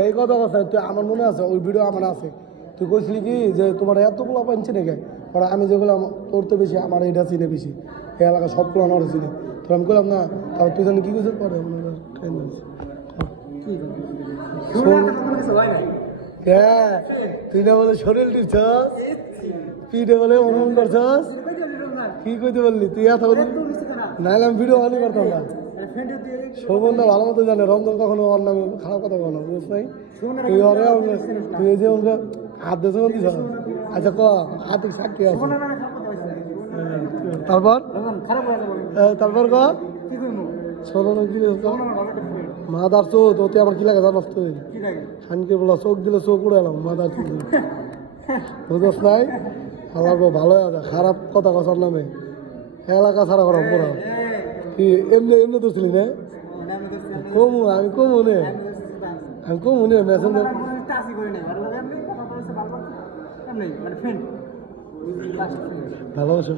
এই কথা কথা তুই আমার মনে আছে ওই ভিডিও আমার আছে তুই কইছিলি কি যে তোমার এতগুলো পাঞ্চি নাকি পরে আমি যেগুলো তোর তো বেশি আমার এটা চিনে বেশি এই এলাকা সবগুলো আমার চিনে তো আমি বললাম না তাও তুই জানি কি কইছিস পরে হ্যাঁ তুই না বলে শরীর দিচ্ছস পিঠে বলে অনুমান করছস কি কইতে বললি তুই এত নাহলে আমি ভিডিও অনই করতাম না সৌমনদা ভালো মতো জানে রমজান কখনো ওর নামে খারাপ কথা বলো বুঝছ নাই তুই ওরে তুই এই যে ওকে হাত দিয়েছে দিছ আচ্ছা ক হাত সাক্ষী আছে তারপর তারপর ক শোনো কি মাদার চোখ ওতে আমার কি লাগে জানাস তুই খানকে বলা চোখ দিলে চোখ উড়ে এলাম মাদার চোখ বুঝস নাই আল্লাহ ভালো আছে খারাপ কথা কথার নামে এলাকা ছাড়া করা পড়া কি এমনি এমনি তো ছিলি না কমু আমি কমু নে আমি কমু নে মেসেঞ্জার ভালোবাসা